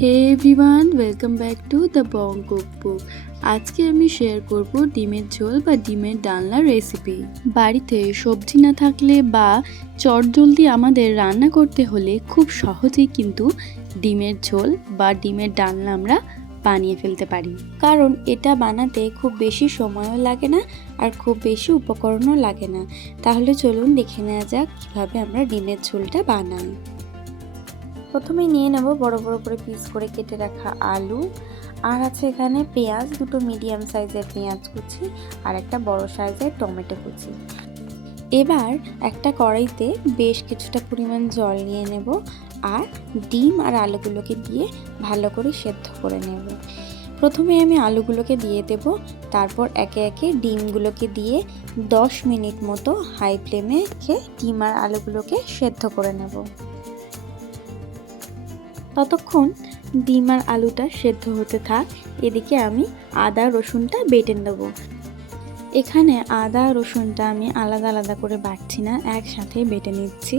Hey everyone, welcome back to the Bong cookbook. আজকে আমি share করব ডিমের ঝোল বা ডিমের ডালনা রেসিপি। বাড়িতে সবজি না থাকলে বা চটজলদি আমাদের রান্না করতে হলে খুব সহজেই কিন্তু ডিমের ঝোল বা ডিমের ডালনা আমরা বানিয়ে ফেলতে পারি, কারণ এটা বানাতে খুব বেশি সময়ও লাগে না আর খুব বেশি উপকরণও লাগে না। তাহলে চলুন দেখে নেওয়া যাক কীভাবে আমরা ডিমের ঝোলটা বানাই। প্রথমে নিয়ে নেব বড় বড় করে পিস করে কেটে রাখা আলু, আর আছে এখানে পেঁয়াজ, দুটো মিডিয়াম সাইজের পেঁয়াজ কুচি আর একটা বড় সাইজের টমেটো কুচি। এবার একটা কড়াইতে বেশ কিছুটা পরিমাণ জল নিয়ে নেব আর ডিম আর আলুগুলোকে দিয়ে ভালো করে সেদ্ধ করে নেব। প্রথমে আমি আলুগুলোকে দিয়ে দেব, তারপর একে একে ডিমগুলোকে দিয়ে 10 মিনিট মতো হাই ফ্লেমে রেখে ডিম আর আলুগুলোকে সেদ্ধ করে নেব। ততক্ষণ ডিম আর আলুটা সেদ্ধ হতে থাক, এদিকে আমি আদা রসুনটা বেটে নেব। এখানে আদা রসুনটা আমি আলাদা আলাদা করে বাটছি না, একসাথে বেটে নিচ্ছি।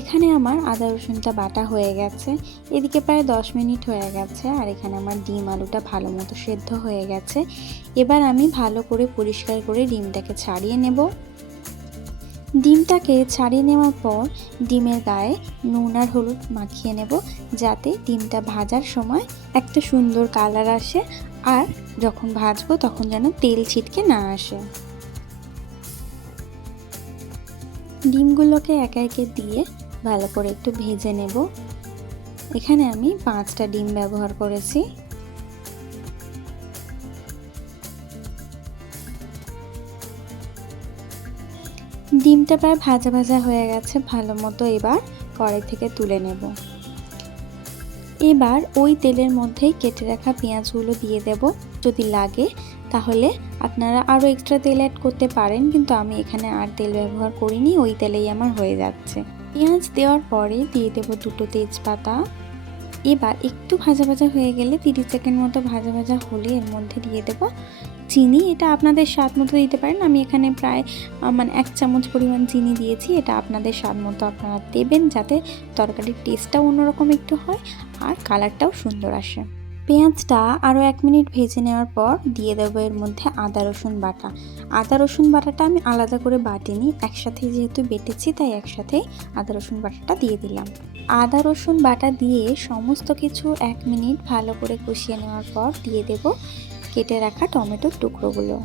এখানে আমার আদা রসুনটা বাটা হয়ে গেছে, এদিকে প্রায় 10 মিনিট হয়ে গেছে আর এখানে আমার ডিম আলুটা ভালো মতো সেদ্ধ হয়ে গেছে। এবার আমি ভালো করে পরিষ্কার করে ডিমটাকে ছাড়িয়ে নেব। ডিমটাকে ছাড়িয়ে নেওয়ার পর ডিমের গায়ে নুন আর হলুদ মাখিয়ে নেব, যাতে ডিমটা ভাজার সময় একটা সুন্দর কালার আসে আর যখন ভাজবো তখন যেন তেল ছিটকে না আসে। ডিমগুলোকে একে একে দিয়ে ভালো করে একটু ভেজে নেব। এখানে আমি 5টা ডিম ব্যবহার করেছি। ডিমটা প্রায় ভাজা ভাজা হয়ে গেছে ভালো মতো, এবার কড়াই থেকে তুলে নেব। এবার ওই তেলের মধ্যেই কেটে রাখা পেঁয়াজগুলো দিয়ে দেব। যদি লাগে তাহলে আপনারা আরও এক্সট্রা তেল অ্যাড করতে পারেন, কিন্তু আমি এখানে আর তেল ব্যবহার করিনি, ওই তেলেই আমার হয়ে যাচ্ছে। পেঁয়াজ দেওয়ার পরে দিয়ে দেব 2টো তেজপাতা। এবার একটু ভাজা ভাজা হয়ে গেলে 30 সেকেন্ড মতো ভাজা ভাজা হলে এর মধ্যে দিয়ে দেব চিনি। এটা আপনাদের স্বাদ মতো দিতে পারেন, আমি এখানে প্রায় 1 চামচ পরিমাণ চিনি দিয়েছি। এটা আপনাদের স্বাদ মতো আপনারা দেবেন, যাতে তরকারির টেস্টটাও অন্যরকম একটু হয় আর কালারটাও সুন্দর আসে। পেঁয়াজটা আরও 1 মিনিট ভেজে নেওয়ার পর দিয়ে দেবো এর মধ্যে আদা রসুন বাটা। আদা রসুন বাটাটা আমি আলাদা করে বাটিনি, একসাথে যেহেতু বেটেছি তাই একসাথে আদা রসুন বাটাটা দিয়ে দিলাম। আদা রসুন বাটা দিয়ে সমস্ত কিছু 1 মিনিট ভালো করে কষিয়ে নেওয়ার পর দিয়ে দেব কেটে রাখা টমেটোর টুকরোগুলো।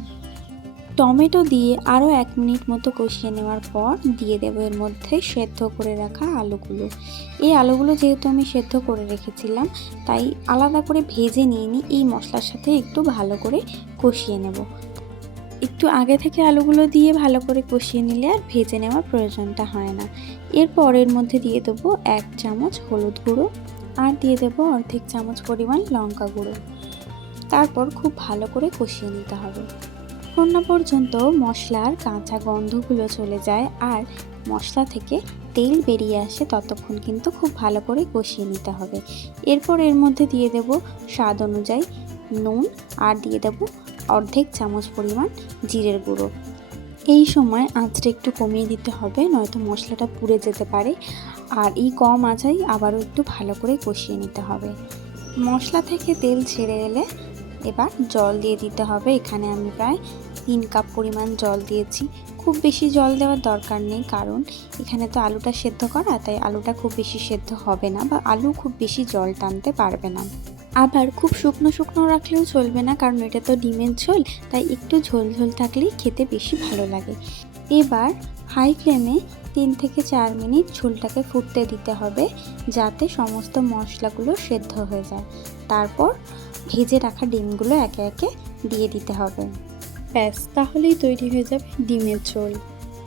টমেটো দিয়ে আরও 1 মিনিট মতো কষিয়ে নেওয়ার পর দিয়ে দেবো এর মধ্যে সেদ্ধ করে রাখা আলুগুলো। এই আলুগুলো যেহেতু আমি সেদ্ধ করে রেখেছিলাম তাই আলাদা করে ভেজে নিয়ে এই মশলার সাথে একটু ভালো করে কষিয়ে নেব। একটু আগে থেকে আলুগুলো দিয়ে ভালো করে কষিয়ে নিলে আর ভেজে নেওয়ার প্রয়োজনটা হয় না। এরপর এর মধ্যে দিয়ে দেবো 1 চামচ হলুদ গুঁড়ো আর দিয়ে দেবো অর্ধেক চামচ পরিমাণ লঙ্কা গুঁড়ো। তারপর খুব ভালো করে কষিয়ে নিতে হবে যতক্ষণ না পর্যন্ত মশলার কাঁচা গন্ধগুলো চলে যায় আর মশলা থেকে তেল বেরিয়ে আসে, ততক্ষণ কিন্তু খুব ভালো করে কষিয়ে নিতে হবে। এরপর এর মধ্যে দিয়ে দেব স্বাদ অনুযায়ী নুন আর দিয়ে দেব অর্ধেক চামচ পরিমাণ জিরের গুঁড়ো। এই সময় আঁচটা একটু কমিয়ে দিতে হবে, নয়তো মশলাটা পুড়ে যেতে পারে। আর এই কম আঁচেই আবারও একটু ভালো করে কষিয়ে নিতে হবে। মশলা থেকে তেল ছেড়ে এলে এবার জল দিয়ে দিতে হবে। এখানে আমি প্রায় 3 কাপ পরিমাণ জল দিয়েছি। খুব বেশি জল দেওয়ার দরকার নেই, কারণ এখানে তো আলুটা সেদ্ধ করা, তাই আলুটা খুব বেশি সেদ্ধ হবে না বা আলু খুব বেশি জল টানতে পারবে না। আবার খুব শুকনো শুকনো রাখলেও চলবে না, কারণ এটা তো ডিমের ঝোল, তাই একটু ঝোল ঝোল থাকলেই খেতে বেশি ভালো লাগে। এবার হাই ফ্লেমে 3 থেকে 4 মিনিট ঝোলটাকে ফুটতে দিতে হবে, যাতে সমস্ত মশলাগুলো সেদ্ধ হয়ে যায়। তারপর ভেজে রাখা ডিমগুলো একে একে দিয়ে দিতে হবে। ব্যাস, তাহলেই তৈরি হয়ে যাবে ডিমের ঝোল।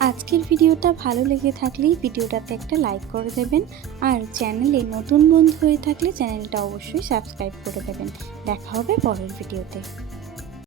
আজকের ভিডিওটা ভালো লেগে থাকলে ভিডিওটাতে একটা লাইক করে দেবেন, আর চ্যানেলে নতুন বন্ধু হয়ে থাকলে চ্যানেলটা অবশ্যই সাবস্ক্রাইব করে দেবেন। দেখা হবে পরের ভিডিওতে।